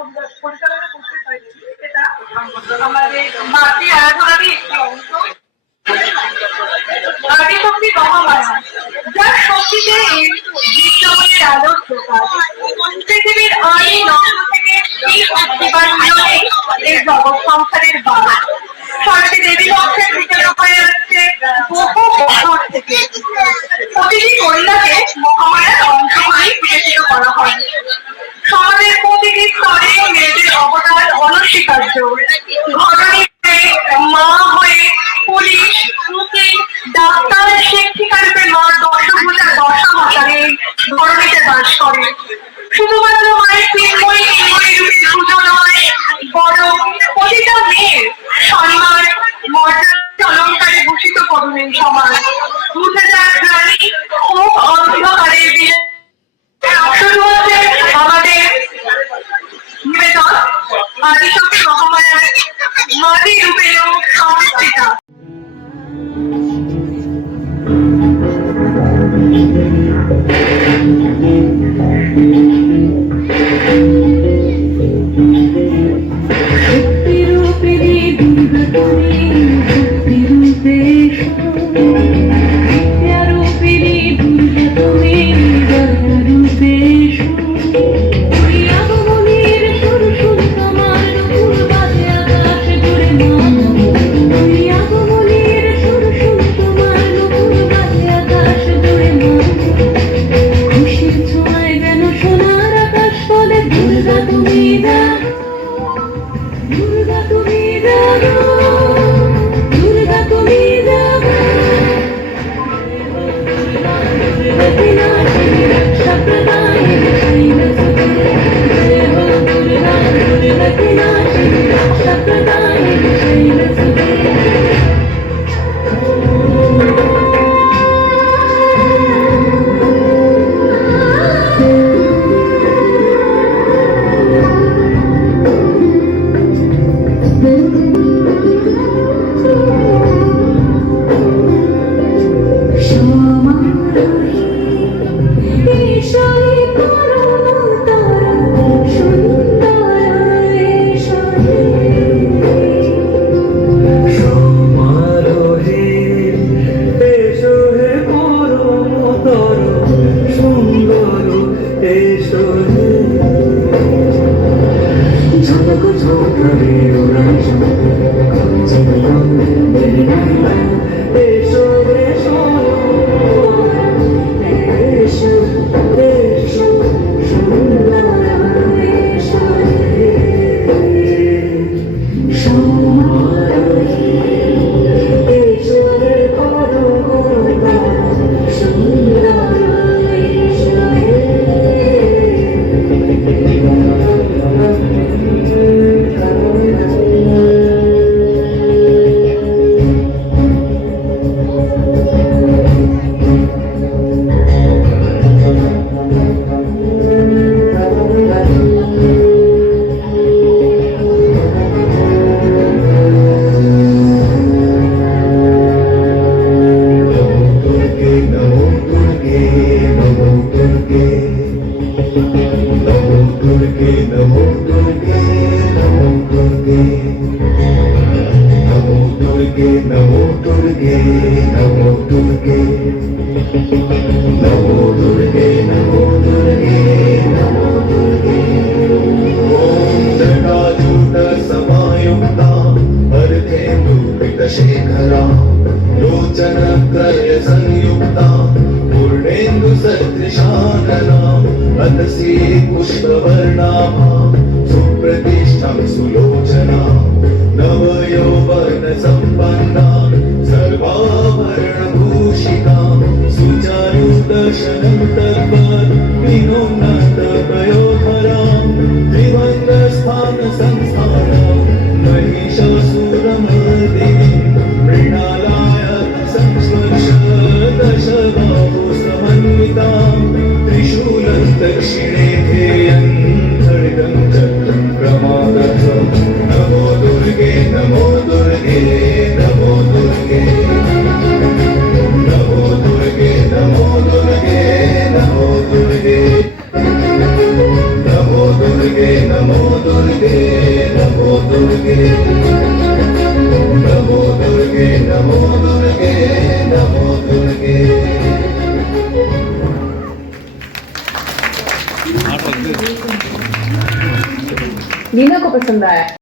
পরিচাল- পরিচালনা করতে চাইছি মহামায়া থেকে এই সংসারের বাধা সরস্বতী দেবী পক্ষের ভিতরে রূপায় হচ্ছে বহু বছর থেকে প্রতিটি কন্যাকে মহামায়ার Hallelujah. good. दुर्गे, नमो दुर्गे। नमो दुर्गे नमो दुर्गे नमो दुर्गे। ॐ जटाजूट समायुक्ता हरते दुर्पितशेखरा लोचनत्रय संयुक्ता पूर्णेन्दुसदृशानना अनसी पुष्पवर्णाभा सुप्रतिष्ठं सुलोचना। न्वितां त्रिशूल दक्षिणे धे नमो दुर्गे नमो दुर्गे नमो दुर्गे नमो दुर्गे नमो दुर्गे नमो दुर्गे नमो दुर्गे नमो दुर्गे नमो दुर्गे नमो Nina ko pasand aaya